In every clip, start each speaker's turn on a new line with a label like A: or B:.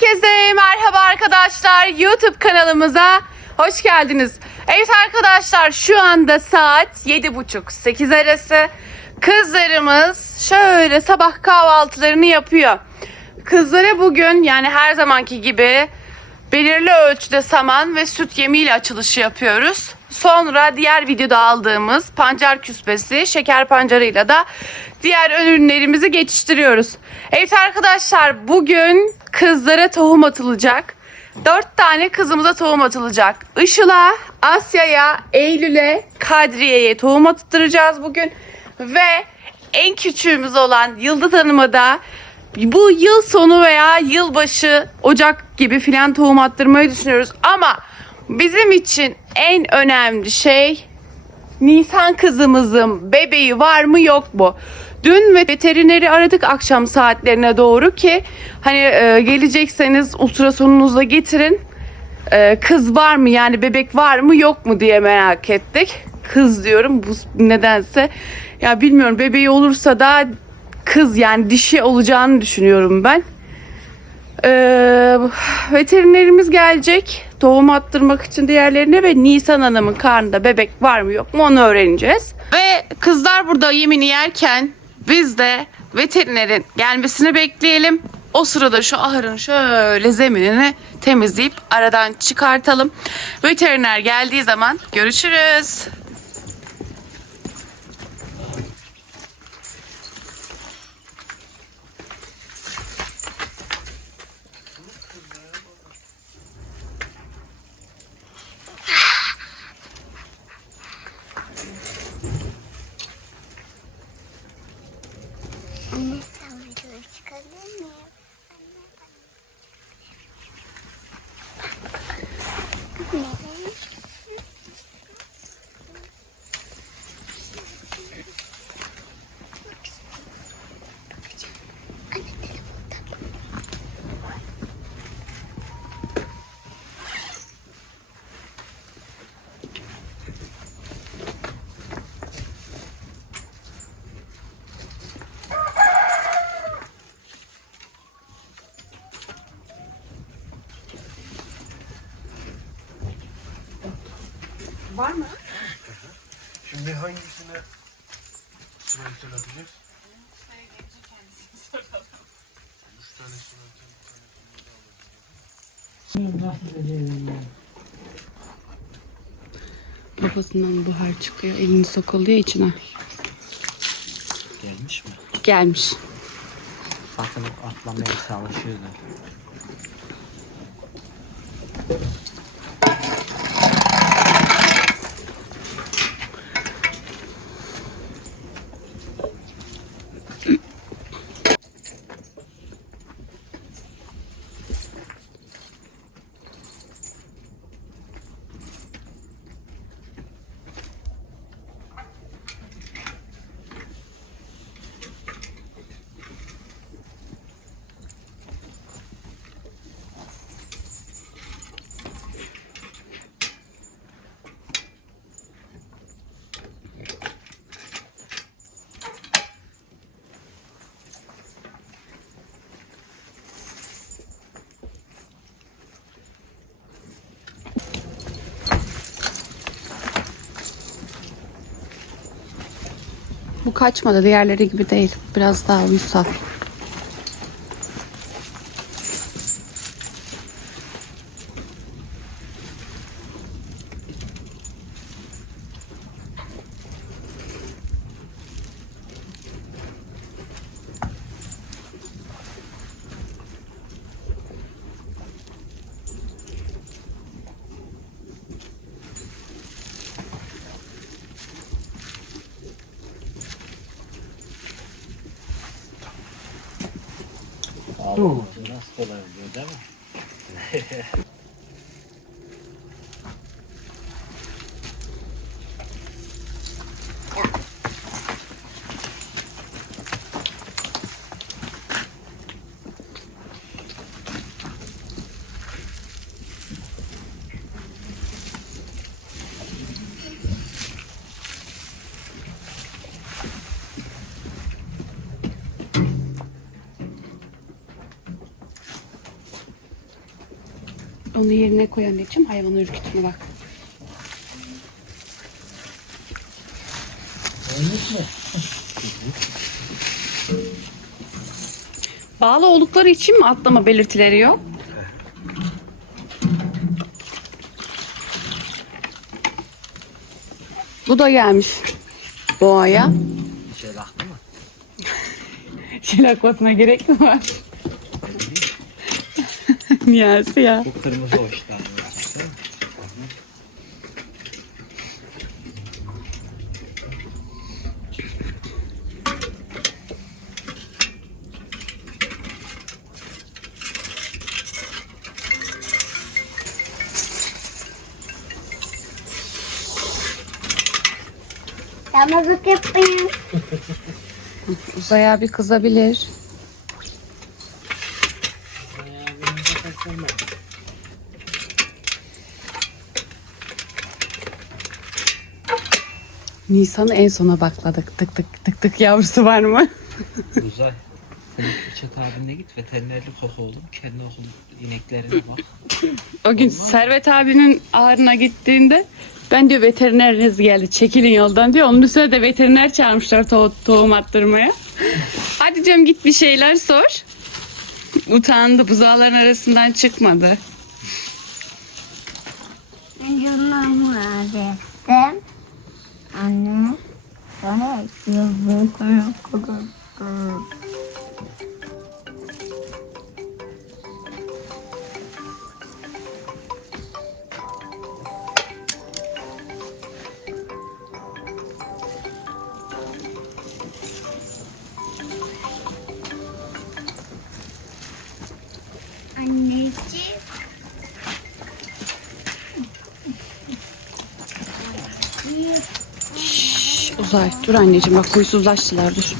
A: Herkese merhaba arkadaşlar. YouTube kanalımıza hoş geldiniz. Evet arkadaşlar şu anda saat 7.30-8 arası. Kızlarımız şöyle sabah kahvaltılarını yapıyor. Kızlara bugün yani her zamanki gibi belirli ölçüde saman ve süt yemiyle açılışı yapıyoruz. Sonra diğer videoda aldığımız pancar küspesi, şeker pancarıyla da diğer ürünlerimizi geçiştiriyoruz. Evet arkadaşlar bugün kızlara tohum atılacak. Dört tane kızımıza tohum atılacak. Işıl'a, Asya'ya, Eylül'e, Kadriye'ye tohum attıracağız bugün. Ve en küçüğümüz olan Yıldız Hanım'a da bu yıl sonu veya yılbaşı Ocak gibi filan tohum attırmayı düşünüyoruz. Ama bizim için en önemli şey Nisan kızımızın bebeği var mı yok mu? Dün veterineri aradık akşam saatlerine doğru ki hani e, gelecekseniz ultrasonunuzla getirin. E, kız var mı yani bebek var mı yok mu diye merak ettik. Kız diyorum bu nedense ya bilmiyorum bebeği olursa da kız yani dişi olacağını düşünüyorum ben. Ee, veterinerimiz gelecek tohum attırmak için diğerlerine ve Nisan Hanım'ın karnında bebek var mı yok mu onu öğreneceğiz. Ve kızlar burada yemini yerken biz de veterinerin gelmesini bekleyelim. O sırada şu ahırın şöyle zeminini temizleyip aradan çıkartalım. Veteriner geldiği zaman görüşürüz. Var mı?
B: Şimdi hangisine simental atacağız? Üç tane.
A: Babasından buhar çıkıyor. Elini sokuluyor içine.
C: Gelmiş mi?
A: Gelmiş.
C: Bakılıp atlamaya çalışıyorlar.
A: Bu kaçmadı. Diğerleri gibi değil. Biraz daha uysal.
C: Allah nasıl kolay oluyor değil mi?
A: Onu yerine koy anneciğim. Hayvanı ürkütme bak. Bağlı oldukları için mi atlama belirtileri yok? Bu da gelmiş
C: şey aktı mı?
A: Akmasına gerek mi var? Ya.
C: Bu kırmızı hoşlandı.
D: Yapmayın.
A: Uzay abi kızabilir. Nisan'ı en sona bakladık. Tık tık tık tık yavrusu var mı?
C: Uzay. Çet abinle git veterinerlik oku oğlum. Kendi okul ineklerine bak.
A: O gün Servet abinin ağrına gittiğinde ben diyor veterineriniz geldi çekilin yoldan diyor. Onun üstüne de veteriner çağırmışlar to- tohum attırmaya. Hadi diyorum git bir şeyler sor. Utandı buzağların arasından çıkmadı.
D: Canım verdim. Anne. Sana yazık kadar. Anneciğim.
A: Uzay dur anneciğim bak huysuzlaştılar dur.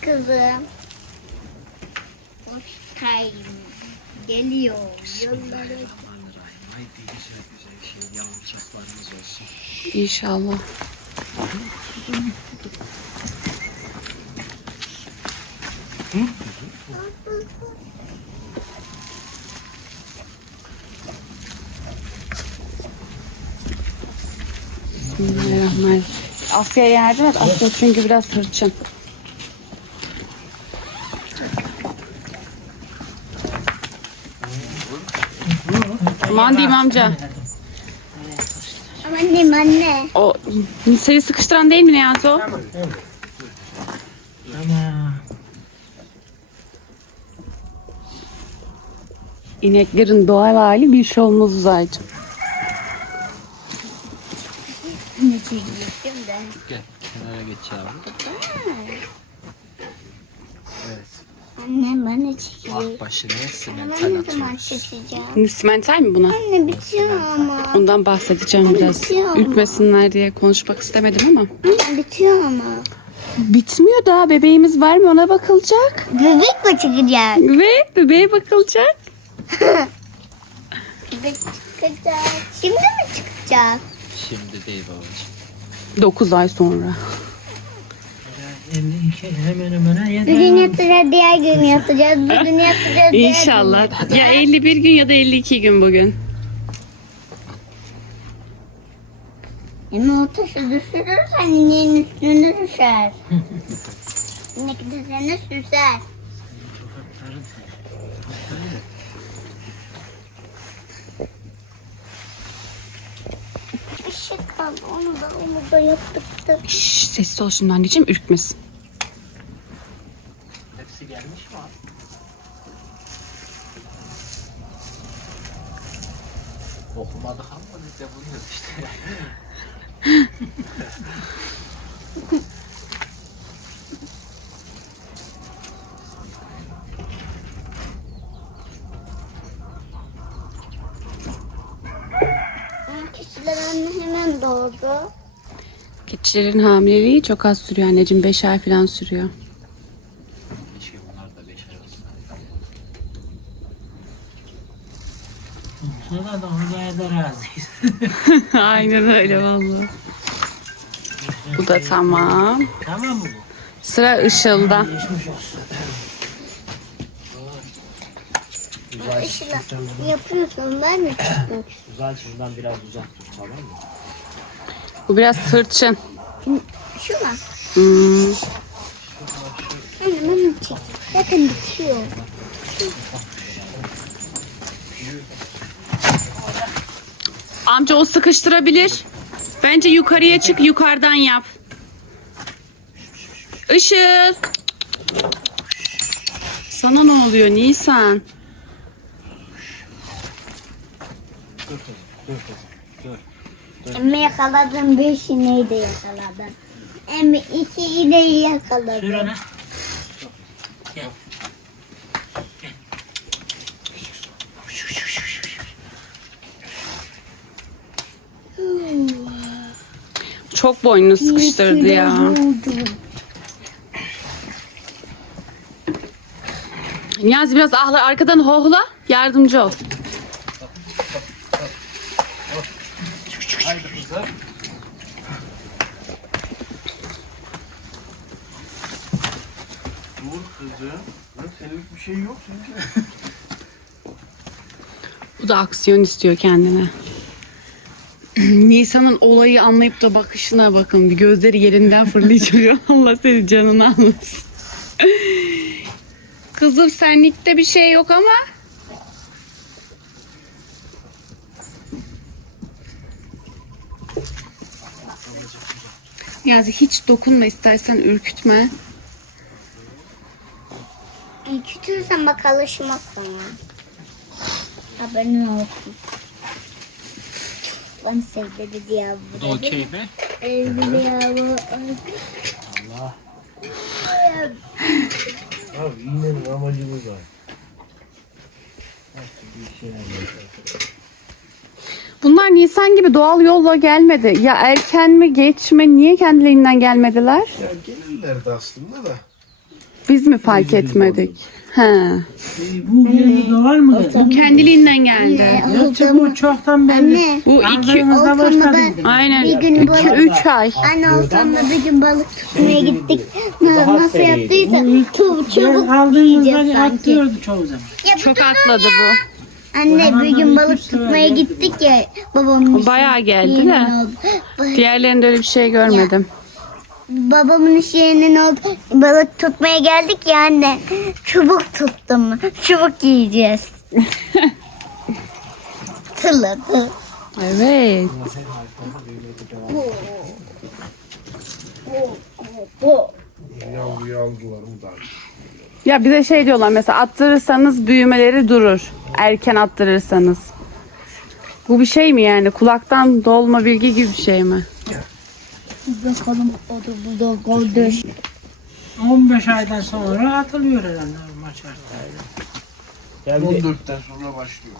D: Kızım. Hoş time. Geliyor.
C: Güzel güzel şey yavrucaklarımız olsun.
A: İnşallah. Bismillahirrahmanirrahim. Asya'ya yardım et. Asya çünkü biraz hırçın. Aman diyeyim amca.
D: Annem anne.
A: O seni sıkıştıran değil mi Niyazi o? İneklerin doğal hali bir şey olmaz uzaycım.
D: Ne çekecektim de.
C: gel kenara geç yavrum. Evet.
D: Annem bana çekiyor.
C: Ah başına
D: Ben
C: simental
D: ne zaman
C: atıyoruz.
D: çekeceğim?
A: Simental mi buna?
D: Anne bitiyor ama.
A: Ondan bahsedeceğim biraz.
D: bitiyor.
A: Ürkmesinler diye konuşmak istemedim ama.
D: Anne bitiyor ama.
A: Bitmiyor daha bebeğimiz var mı ona bakılacak.
D: Bebek mi çıkacak?
A: Ve bebeğe bakılacak.
D: Bebek çıkacak. Şimdi mi çıkacak?
C: Şimdi değil babacığım.
A: 9 ay sonra.
C: Hemen hemen
D: Bugün yatacağız, diğer gün yatacağız. Bugün yatacağız, diğer
A: İnşallah.
D: gün yatacağız.
A: Ya 51 gün ya da 52 gün bugün.
D: Ama o taşı düşürürsen ineğin üstüne düşer. İnek de seni süser. Bir şey kaldı onu da onu da yaptık da.
A: Şş, sessiz ol şimdi anneciğim ürkmesin.
C: Hepsi gelmiş mi abi? Okumadık ama biz de buluyoruz işte.
D: Ama Kişiler anne hemen doğdu.
A: Keçilerin hamileliği çok az sürüyor anneciğim. 5 ay falan sürüyor.
C: Keşke bunlar da beş ay olsun.
E: Sonra da Hülya'ya da razıyız.
A: Aynen öyle vallahi. Bu da tamam.
E: tamam mı bu?
A: Sıra Işıl'da.
E: Geçmiş olsun.
D: Yapıyorsun ben mi çıktım?
E: Güzel şuradan biraz uzak tut tamam mı?
A: Bu biraz hırçın.
D: Şu mu?
A: Hmm.
D: Anne ben çek. Bakın bitiyor.
A: Amca o sıkıştırabilir. Bence yukarıya çık yukarıdan yap. Işıl. Sana ne oluyor Nisan?
C: Dur kızım, dur kızım. Dur.
D: Emme yakaladım. Beş ineği de yakaladım. Emme iki ineği yakaladım.
E: Sür. Gel.
A: Çok boynunu sıkıştırdı ya. Niyazi biraz ahla arkadan hohla yardımcı ol.
B: Dur kızım. Lan seninlik bir şey yok çünkü.
A: Bu da aksiyon istiyor kendine. Nisan'ın olayı anlayıp da bakışına bakın. Bir gözleri yerinden fırlayacak. Allah seni canını almasın. Kızım senlikte bir şey yok ama. Niyazi hiç dokunma istersen ürkütme.
D: Küçülsen bak alışmaz sana. Haberin olsun. Ben sevdi diye
C: Bu da okey mi?
D: Sevdi ya bu.
B: Abi iğnenin amacı bu zaten.
A: Bunlar Nisan gibi doğal yolla gelmedi. Ya erken mi geç mi niye kendiliğinden gelmediler?
B: Ya gelirlerdi aslında da.
A: Biz mi fark etmedik? He.
E: Ee, bu bir doğal mı?
A: Bu kendiliğinden geldi.
E: Gerçi bu çoktan belli.
D: Anne.
A: Bu iki,
D: Oltamı
E: başladı.
D: ben-
A: aynen
D: Bir gün balık-
A: üç ay.
D: Anne oltamda bir gün balık tutmaya gittik. Na- Nasıl yaptıysa çok çabuk yiyeceğiz sanki.
E: atlıyordu çoğu zaman.
D: Ya
A: Çok atladı bu.
D: Anne bir gün balık tutmaya gittik ya babamın
A: bayağı geldi de.
D: oldu.
A: Diğerlerinde öyle bir şey görmedim.
D: Babamın iş yerinin oldu. Balık tutmaya geldik ya anne. Çubuk tuttum. Çubuk yiyeceğiz. Tırladı.
A: Evet. Ya bize şey diyorlar mesela attırırsanız büyümeleri durur. Erken attırırsanız. Bu bir şey mi yani? Kulaktan dolma bilgi gibi bir şey mi?
D: Bakalım o da bu da kardeş.
E: 15 aydan sonra atılıyor herhalde normal şartlarda.
F: Ya bir de,
B: 14'ten sonra başlıyor.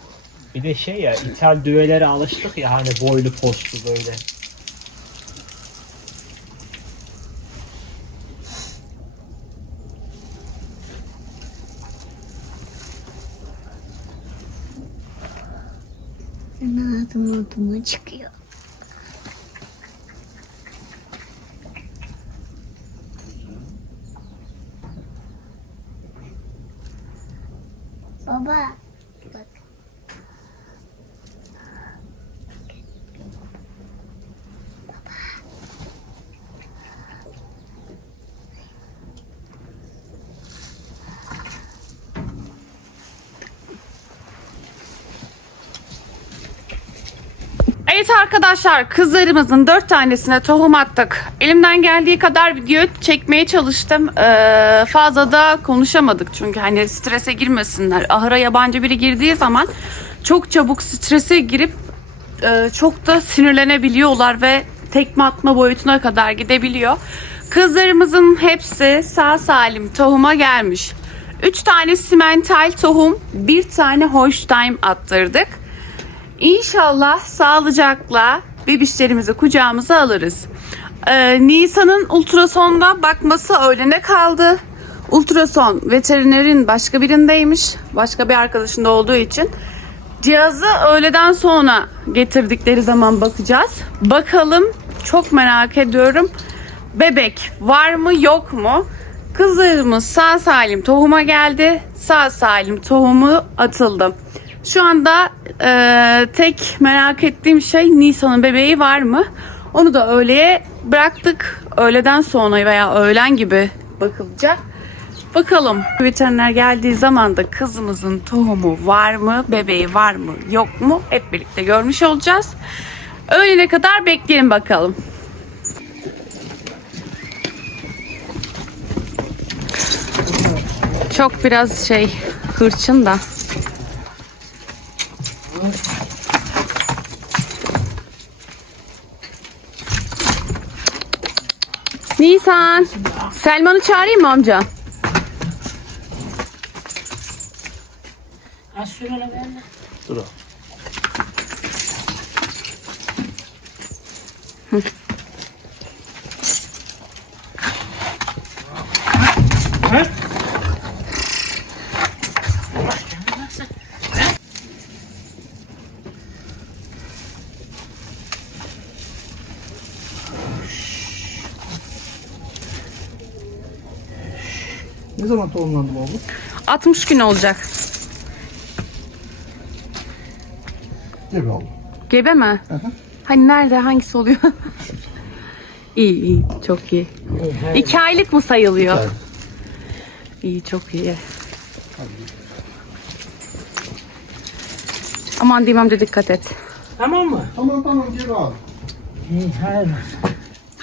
F: bir de şey ya ithal düvelere alıştık ya hani boylu postlu böyle.
D: Adım adıma çıkıyor.
A: Evet arkadaşlar kızlarımızın dört tanesine tohum attık. Elimden geldiği kadar video çekmeye çalıştım. Ee, fazla da konuşamadık çünkü hani strese girmesinler. Ahıra yabancı biri girdiği zaman çok çabuk strese girip e, çok da sinirlenebiliyorlar ve tekme atma boyutuna kadar gidebiliyor. Kızlarımızın hepsi sağ salim tohuma gelmiş. 3 tane simental tohum, bir tane Holstein attırdık. İnşallah sağlıcakla bebişlerimizi kucağımıza alırız. Ee, Nisan'ın ultrasonda bakması öğlene kaldı. Ultrason veterinerin başka birindeymiş. Başka bir arkadaşında olduğu için. Cihazı öğleden sonra getirdikleri zaman bakacağız. Bakalım çok merak ediyorum. Bebek var mı yok mu? Kızlarımız sağ salim tohuma geldi. Sağ salim tohumu atıldı. Şu anda e, tek merak ettiğim şey Nisan'ın bebeği var mı? Onu da öğleye bıraktık. Öğleden sonra veya öğlen gibi bakılacak. Bakalım veteriner geldiği zaman da kızımızın tohumu var mı, bebeği var mı, yok mu hep birlikte görmüş olacağız. Öğlene kadar bekleyelim bakalım. Çok biraz şey hırçın da. Nisan, Selman'ı çağırayım mı amca?
E: Az ver.
B: Dur o.
E: Ha?
B: Ne zaman tohumlandı bu?
A: 60 gün olacak.
B: Gebe oldu.
A: Gebe mi? Hani nerede? Hangisi oluyor? iyi iyi. Çok iyi. İki aylık mı sayılıyor?
B: aylık.
A: İyi çok iyi. Aman diyeyim amca dikkat et.
E: Tamam mı?
B: Tamam tamam gebe al.
E: İyi hayır.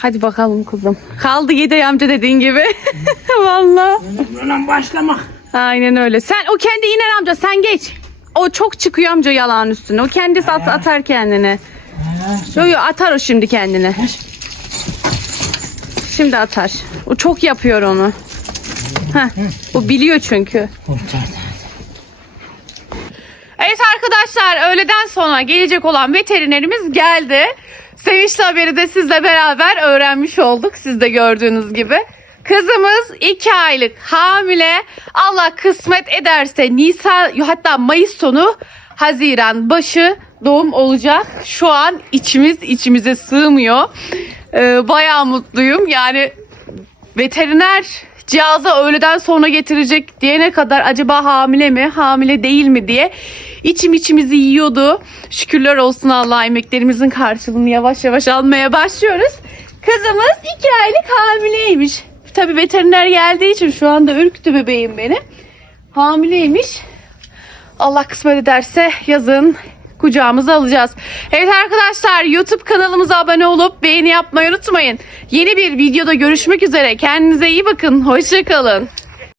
A: Hadi bakalım kızım. Kaldı yedi amca dediğin gibi. Vallahi.
E: Öyle başlamak.
A: Aynen öyle. Sen o kendi iner amca sen geç. O çok çıkıyor amca yalan üstüne. O kendisi at- atar kendini. Yo yo atar o şimdi kendini. Şimdi atar. O çok yapıyor onu. Heh, o biliyor çünkü. Evet arkadaşlar öğleden sonra gelecek olan veterinerimiz geldi. Sevinçli haberi de sizle beraber öğrenmiş olduk. Siz de gördüğünüz gibi. Kızımız 2 aylık hamile. Allah kısmet ederse Nisan hatta Mayıs sonu Haziran başı doğum olacak. Şu an içimiz içimize sığmıyor. Ee, bayağı mutluyum. Yani veteriner cihazı öğleden sonra getirecek diyene kadar acaba hamile mi hamile değil mi diye içim içimizi yiyordu. Şükürler olsun Allah emeklerimizin karşılığını yavaş yavaş almaya başlıyoruz. Kızımız iki aylık hamileymiş. Tabi veteriner geldiği için şu anda ürktü bebeğim benim. Hamileymiş. Allah kısmet ederse yazın kucağımıza alacağız. Evet arkadaşlar YouTube kanalımıza abone olup beğeni yapmayı unutmayın. Yeni bir videoda görüşmek üzere. Kendinize iyi bakın. Hoşçakalın.